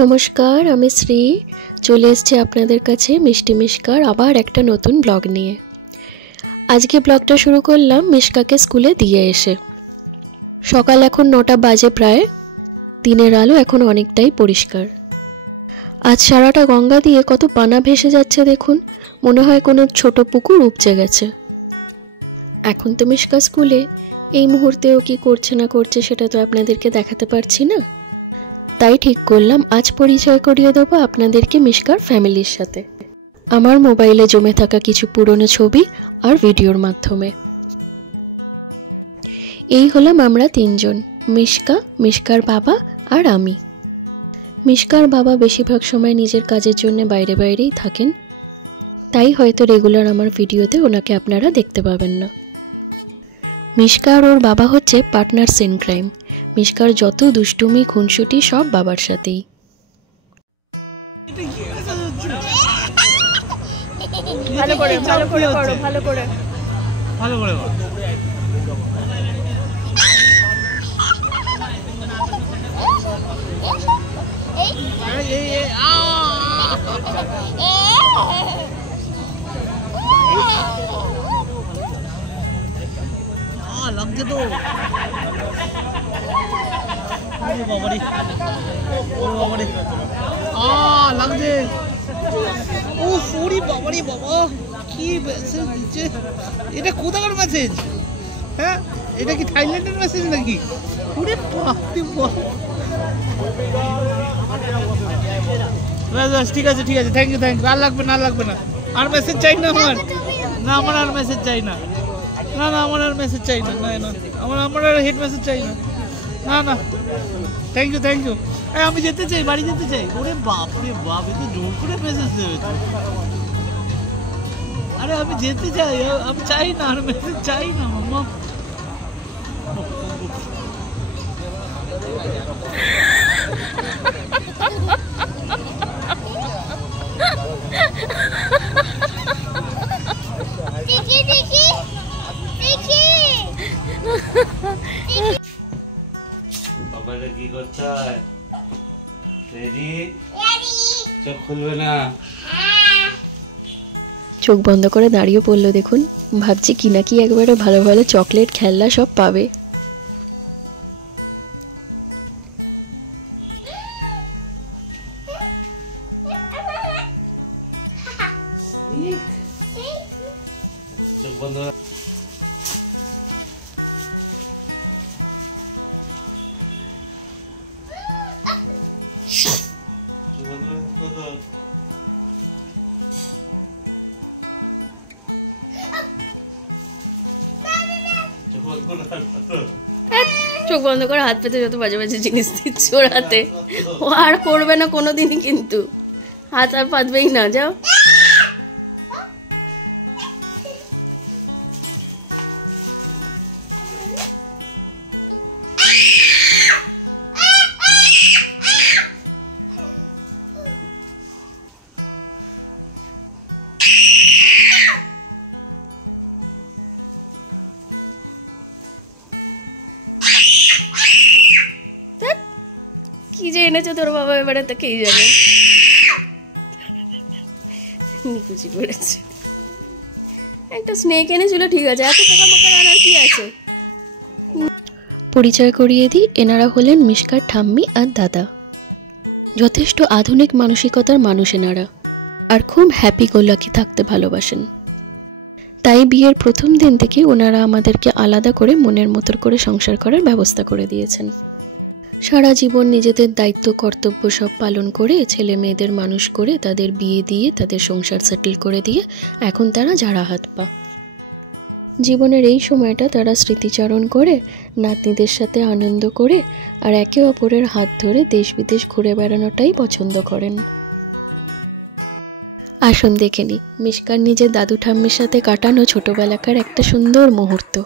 নমস্কার, আমি শ্রী। চলে এসেছি আপনাদের কাছে মিষ্টি মিশকার আবার একটা নতুন ব্লগ নিয়ে। আজকে ব্লগটা শুরু করলাম মিশকাকে স্কুলে দিয়ে এসে। সকাল এখন 9টা বাজে প্রায়। দিনের আলো এখন অনেকটাই পরিষ্কার। আজ সারাটা গঙ্গা দিয়ে কত পানা ভেসে যাচ্ছে দেখুন, মনে হয় কোনো ছোট পুকুর উপচে গেছে। এখন তো মিশকা স্কুলে, এই মুহূর্তেও কি করছে না করছে সেটা তো আপনাদেরকে দেখাতে পারছি না। তাই ঠিক করলাম আজ পরিচয় করিয়ে দেবো আপনাদেরকে মিশকার ফ্যামিলির সাথে, আমার মোবাইলে জমে থাকা কিছু পুরনো ছবি আর ভিডিওর মাধ্যমে। এই হলাম আমরা তিনজন, মিশকা, মিশকার বাবা আর আমি। মিশকার বাবা বেশিরভাগ সময় নিজের কাজের জন্য বাইরেই থাকেন, তাই হয়তো রেগুলার আমার ভিডিওতে ওনাকে আপনারা দেখতে পাবেন না। মিশকা আর ওর বাবা হচ্ছে পার্টনার্স ইন ক্রাইম। মিশকার যত দুষ্টুমি খুনসুটি সব বাবার সাথেই। ভালো করে করো, ভালো করে। লাগছে তো বাবারে, লাগছে। ও ফুরি বাবারে বাবা, কি মেসেজ দিচ্ছে! এটা কোথাকার মেসেজ? হ্যাঁ, এটা কি থাইল্যান্ডের মেসেজ নাকি? ওরে বাপরে বাপ! ঠিক আছে, থ্যাংক ইউ। আর লাগবে না, আর মেসেজ চাই না আমার আর মেসেজ চাই না। আমার আর মেসেজ চাই না। আমার আর হেড মেসেজ চাই না। Thank you. আমি যেতে চাই, বাড়ি যেতে চাই। ওরে বাপ রে বাপ, এত জোর করে মেসেজ দেবে তো? আরে আমি যেতে চাই, আমি চাই না, আর মেসেজ চাই না মাম্মা। কি করতে হয়? রেডি? চোখ খুলবে না। চোখ বন্ধ করে দাঁড়িয়ে পড়লো দেখুন। ভাবছি কি না কি একবারে ভালো ভালো চকলেট খেলনা সব পাবে। চোখ বন্ধ। চোখ বন্ধ করে হাত পেতে যত বাজে বাজে জিনিস দিচ্ছে ওর হাতে, ও আর করবে না কোনোদিনই, কিন্তু হাত আর পাতবেই না। যাও। কি যে এনেছে তোর বাবা এবারে, তো কেই জানে। নিকুচি করেছে। একটা স্নেক এনেছিল, ঠিক আছে, এত পোকামাকড় আনার কি আছে। পরিচয় করিয়ে দিই, এনারা হলেন মিশকার ঠাম্মি আর দাদা। যথেষ্ট আধুনিক মানসিকতার মানুষ এনারা, আর খুব হ্যাপি গো লাকি থাকতে ভালোবাসেন। তাই বিয়ের প্রথম দিন থেকে ওনারা আমাদেরকে আলাদা করে মনের মতো করে সংসার করার ব্যবস্থা করে দিয়েছেন। সারা জীবন নিজেদের দায়িত্ব কর্তব্য সব পালন করে ছেলে মেয়েদের মানুষ করে তাদের বিয়ে দিয়ে তাদের সংসার সেটেল করে দিয়ে এখন তারা ঝাড়া হাত পা। জীবনের এই সময়টা তারা স্মৃতিচারণ করে, নাতনিদের সাথে আনন্দ করে আর একে অপরের হাত ধরে দেশ বিদেশ ঘুরে বেড়ানোটাই পছন্দ করেন। আসুন দেখে নি মিশকার নিজের দাদু ঠাম্মির সাথে কাটানো ছোটবেলাকার একটা সুন্দর মুহূর্ত।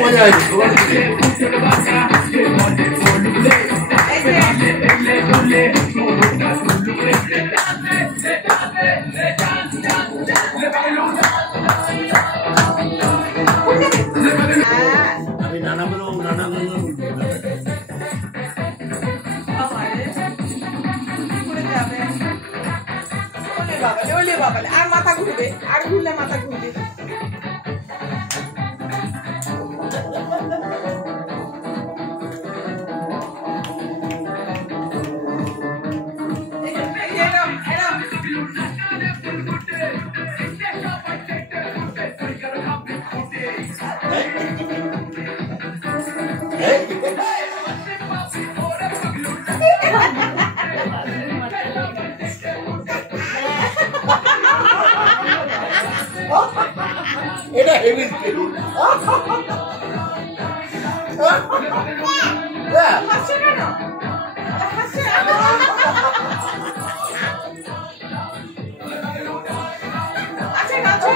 মজা আর মাথা ঘুরবে, আর ঘুরলে মাথা ঘুরবে। এটা হেভি হাসছে কেন? হাসছে আচ্ছা গাছে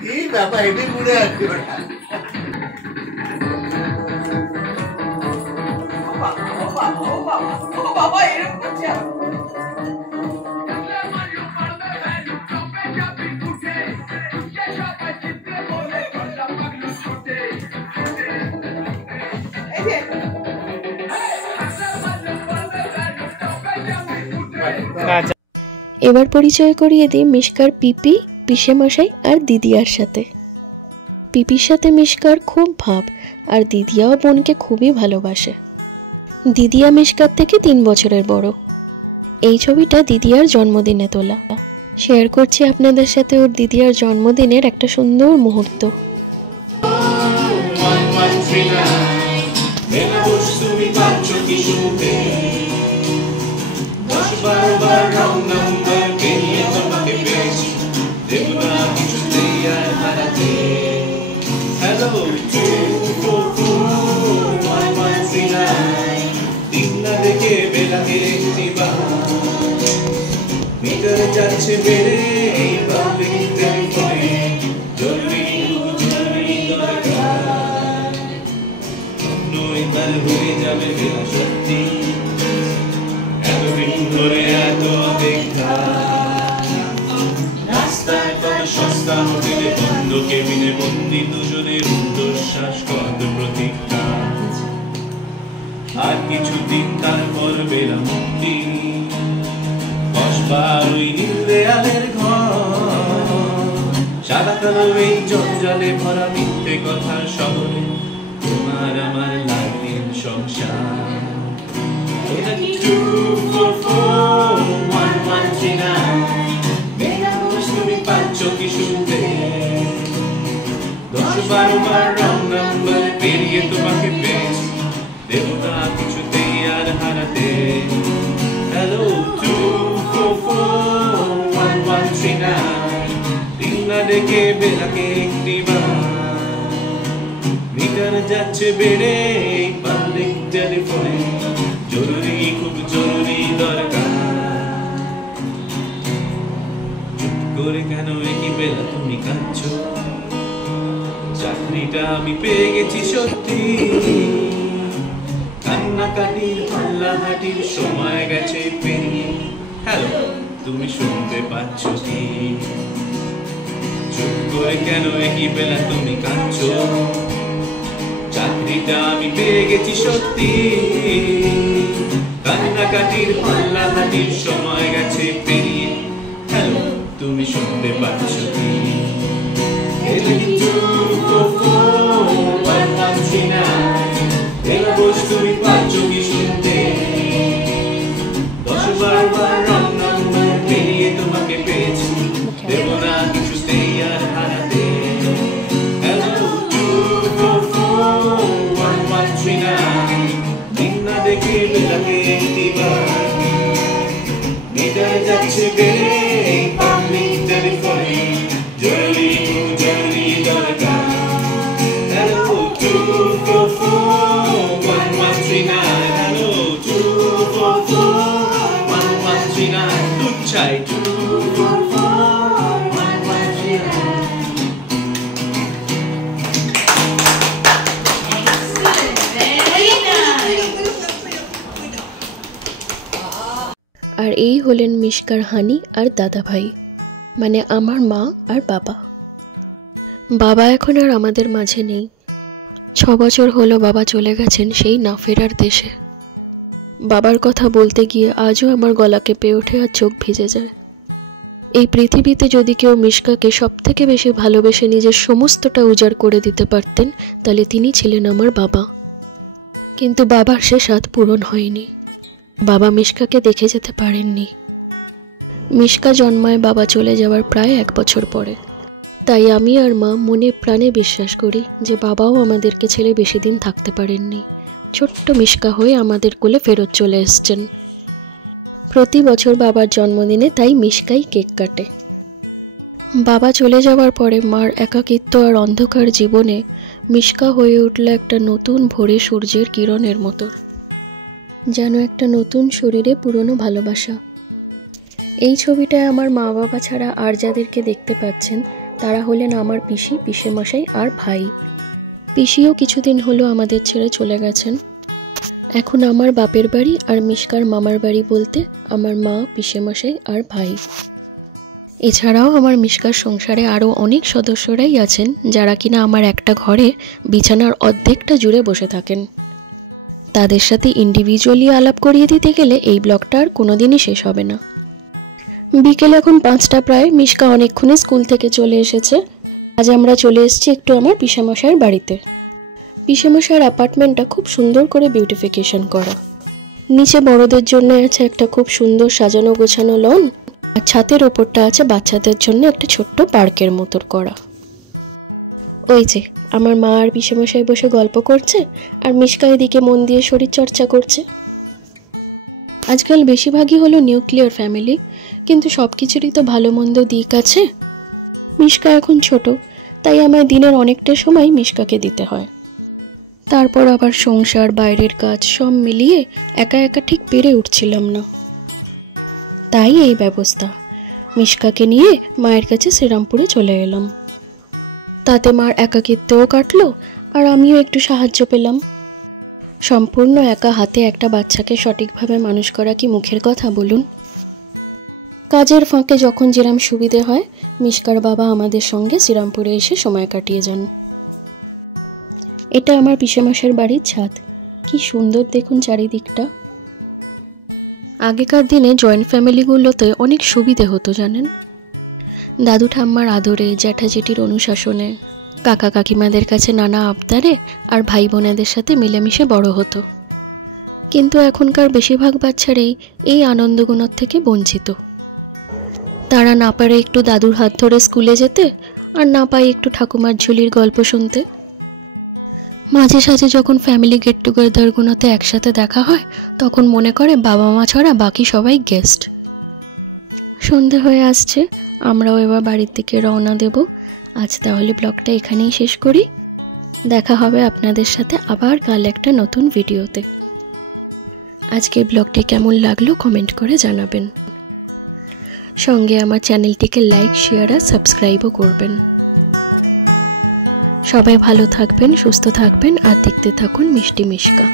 কি ব্যাপার হেভি ঘুরে আসছে বাবা এরকম করছে। এবার পরিচয় করিয়ে দিই মিশকার পিপি, পিসেমশাই আর দিদিয়ার সাথে। পিপির সাথে মিশকার খুব ভাব, আর দিদিয়াও বোনকে খুবই ভালোবাসে। দিদিয়া মিশকার থেকে 3 বছরের বড়। এই ছবিটা দিদিয়ার জন্মদিনে তোলা। শেয়ার করছি আপনাদের সাথে ওর দিদিয়ার জন্মদিনের একটা সুন্দর মুহূর্ত। যাচ্ছে বেড়ে পাবলিক টেলিফোনে জরুরি জরুরি দরকার নইবার হয়ে যাবে বেলা সত্যি এতদিন ধরে এত দেখা রাস্তায় কত সস্তা হোটেলে বন্ধ কেবিনে বন্দি দুজনের উচ্চশ্বাস কত প্রতীক্ষা আর কিছুদিন তারপর বেলা মুক্তি ওই নীল দেয়ালের ঘর সাদা কালো এই জঞ্জালে ভরা মিথ্যে কথার শহরে তোমার আমার লাগলেন সংসার তুমি পাচ্ছ কি শুনতে 10-12 বার রং নাম্বার পেরিয়ে তোমাকে পেয়েছি দেবতা কিছুতেই আর হারাতে হ্যালো দেখে বেলাকে মিটার যাচ্ছে বেড়ে পাবলিক টেলিফোনে জরুরি খুব জরুরি দরকার চুপ করে কেন একই বেলা তুমি কাঁদছো চাকরিটা আমি পেয়ে গেছি সত্যি কান্নাকাটির হাল্লাহাটির সময় গেছে পেরিয়ে হ্যালো তুমি শুনতে পাচ্ছ কি চুপ করে কেন একই বেলা তুমি কাঁদছো চাকরিটা আমি পেয়ে গেছি সত্যি কান্নাকাটির হাল্লাহাটির সময় গেছে পেরিয়ে হ্যালো তুমি শুনতে পাচ্ছ কি তুমি পাচ্ছ কি শুনতে 10-12 বার রং নাম্বার পেরিয়ে তোমাকে পেয়েছি দেব না কিছুতেই আর হারাতে হ্যালো 244-1139 দিন না দেখে বেলাকে একটিবার মিটার যাচ্ছে বেড়ে পাবলিক টেলিফোনে জরুরি জরুরি দরকার হ্যালো 244-1139 হ্যালো 244-1139 তুচ্ছাই 244-1139 এই হলেন মিশকার হানি আর দাদা ভাই, মানে আমার মা আর বাবা। বাবা এখন আর আমাদের মাঝে নেই। 6 বছর হলো বাবা চলে গেছেন সেই না ফেরার দেশে। বাবার কথা বলতে গিয়ে আজও আমার গলা কেঁপে ওঠে আর চোখ ভিজে যায়। এই পৃথিবীতে যদি কেউ মিশকাকে সবথেকে বেশি ভালোবেসে নিজের সমস্তটা উজাড় করে দিতে পারতেন, তাহলে তিনি ছিলেন আমার বাবা। কিন্তু বাবার সে স্বাদ পূরণ হয়নি। বাবা মিশকাকে দেখে যেতে পারেননি। মিশকা জন্মায় বাবা চলে যাওয়ার প্রায় 1 বছর পরে। তাই আমি আর মা মনে প্রাণে বিশ্বাস করি যে বাবাও আমাদেরকে ছেড়ে বেশি দিন থাকতে পারেননি। ছোট্ট মিশকা হয়ে আমাদের কোলে ফেরত চলে এসছেন। প্রতি বছর বাবার জন্মদিনে তাই মিশকাই কেক কাটে। বাবা চলে যাওয়ার পরে মার একাকিত্ব আর অন্ধকার জীবনে মিশকা হয়ে উঠল একটা নতুন ভোরে সূর্যের কিরণের মতো, যেন একটা নতুন শরীরে পুরনো ভালোবাসা। এই ছবিটায় আমার মা বাবা ছাড়া আর যাদেরকে দেখতে পাচ্ছেন তারা হলেন আমার পিসি, পিসেমশাই আর ভাই। পিসিও কিছুদিন হলো আমাদের ছেড়ে চলে গেছেন। এখন আমার বাপের বাড়ি আর মিশকার মামার বাড়ি বলতে আমার মা, পিসেমশাই আর ভাই। এছাড়াও আমার মিশকার সংসারে আরও অনেক সদস্যরাই আছেন যারা কিনা আমার একটা ঘরে বিছানার অর্ধেকটা জুড়ে বসে থাকেন। তাদের সাথে ইন্ডিভিজুয়ালি আলাপ করিয়ে দিতে গেলে এই ব্লগটা আর কোনোদিনই শেষ হবে না। বিকেল এখন 5টা প্রায়। মিশকা অনেকক্ষণে স্কুল থেকে চলে এসেছে। আজ আমরা চলে এসেছি একটু আমার পিসেমশাইয়ের বাড়িতে। পিসেমশাইয়ের অ্যাপার্টমেন্টটা খুব সুন্দর করে বিউটিফিকেশন করা। নিচে বড়দের জন্য আছে একটা খুব সুন্দর সাজানো গোছানো লন, আর ছাদের ওপরটা আছে বাচ্চাদের জন্য একটা ছোট্ট পার্কের মতো করা। ওই যে আমার মা আর পিসেমশাই বসে গল্প করছে আর মিশকা এদিকে মন দিয়ে শরীর চর্চা করছে। আজকাল বেশিরভাগই হলো নিউক্লিয়ার ফ্যামিলি, কিন্তু সব কিছুরই তো ভালো মন্দ দিক আছে। মিশকা এখন ছোট, তাই আমার দিনের অনেকটা সময় মিশকাকে দিতে হয়। তারপর আবার সংসার, বাইরের কাজ সব মিলিয়ে একা একা ঠিক পেরে উঠছিলাম না। তাই এই ব্যবস্থা। মিশকাকে নিয়ে মায়ের কাছে শ্রীরামপুরে চলে এলাম। তাতে মার একাকিত্বও কাটলো আর আমিও একটু সাহায্য পেলাম। সম্পূর্ণ একা হাতে একটা বাচ্চাকে সঠিকভাবে মানুষ করা কি মুখের কথা বলুন? কাজের ফাঁকে যখন যেরকম সুবিধে হয় মিশকার বাবা আমাদের সঙ্গে শ্রীরামপুরে এসে সময় কাটিয়ে যান। এটা আমার পিসেমশাইয়ের বাড়ির ছাদ। কি সুন্দর দেখুন চারিদিকটা। আগেকার দিনে জয়েন্ট ফ্যামিলিগুলোতে অনেক সুবিধে হতো জানেন। দাদু ঠাম্মার আদরে, জ্যাঠা জেঠির অনুশাসনে, কাকা কাকিমাদের কাছে নানা আবদারে আর ভাই বোনেদের সাথে মিলেমিশে বড় হতো। কিন্তু এখনকার বেশিরভাগ বাচ্চারাই এই আনন্দগুণের থেকে বঞ্চিত। তারা না পারে একটু দাদুর হাত ধরে স্কুলে যেতে, আর না পায় একটু ঠাকুমার ঝুলির গল্প শুনতে। মাঝে সাঝে যখন ফ্যামিলি গেট টুগেদারগুলোতে একসাথে দেখা হয় তখন মনে করে বাবা মা ছাড়া বাকি সবাই গেস্ট। সন্ধে হয়ে আসছে, আমরাও এবার বাড়ির দিকে রওনা দেব। আজ তাহলে ব্লগটা এখানেই শেষ করি। দেখা হবে আপনাদের সাথে আবার কাল একটা নতুন ভিডিওতে। আজকের ব্লগটি কেমন লাগলো কমেন্ট করে জানাবেন। সঙ্গে আমার চ্যানেলটিকে লাইক, শেয়ার আর সাবস্ক্রাইবও করবেন। সবাই ভালো থাকবেন, সুস্থ থাকবেন আর দেখতে থাকুন মিষ্টি মিশকা।